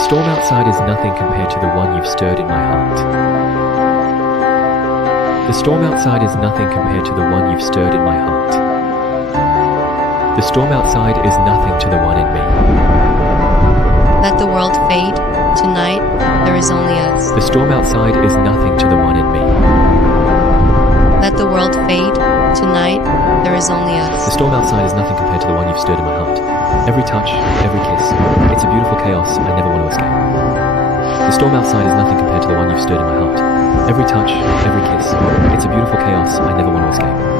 The storm outside is nothing compared to the one you've stirred in my heart. The storm outside is nothing compared to the one you've stirred in my heart. The storm outside is nothing to the one in me. Let the world fade. Tonight, there is only us. The storm outside is nothing to the one in me. Let the world fade. Tonight, there is only us. The storm outside is nothing compared to the one you've stirred in my heart. Every touch, every kiss, it's a beautiful chaos I never want to escape. The storm outside is nothing compared to the one you've stirred in my heart. Every touch, every kiss, it's a beautiful chaos I never want to escape.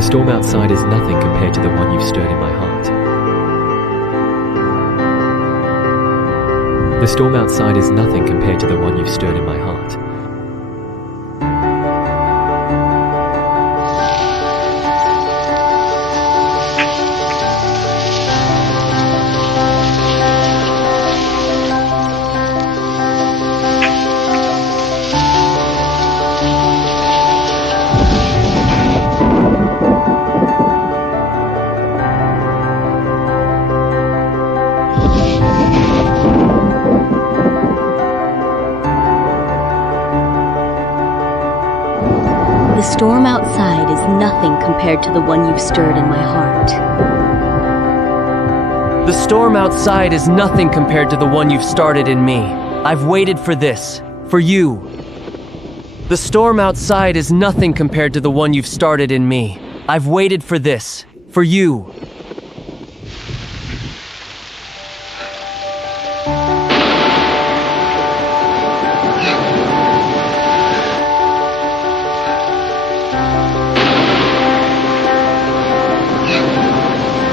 The storm outside is nothing compared to the one you've stirred in my heart. The storm outside is nothing compared to the one you've stirred in my heart. The storm outside is nothing compared to the one you've stirred in my heart. The storm outside is nothing compared to the one you've started in me. I've waited for this, for you. The storm outside is nothing compared to the one you've started in me. I've waited for this, for you.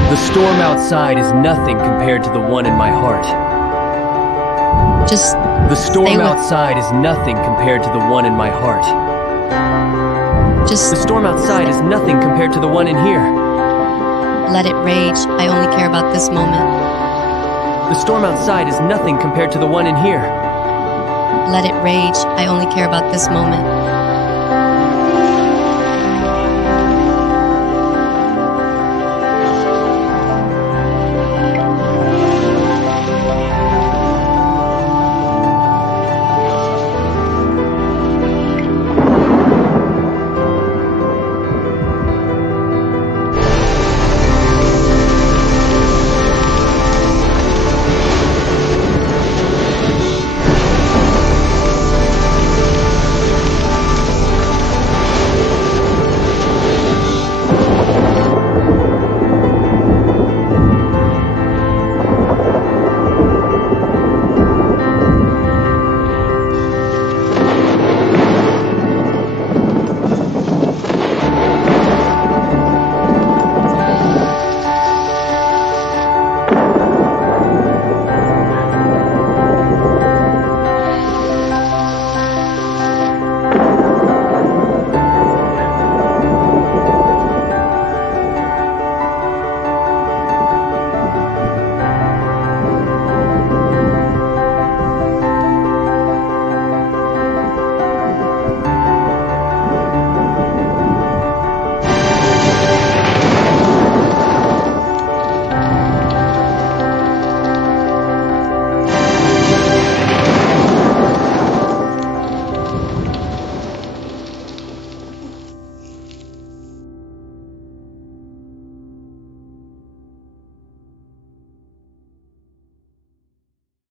The storm outside is nothing compared to the one in my heart. Just The storm stay with- outside is nothing compared to the one in my heart. Just The storm outside is nothing compared to the one in here. let it rage. I only care about this moment. The storm outside is nothing compared to the one in here. Let it rage. I only care about this moment.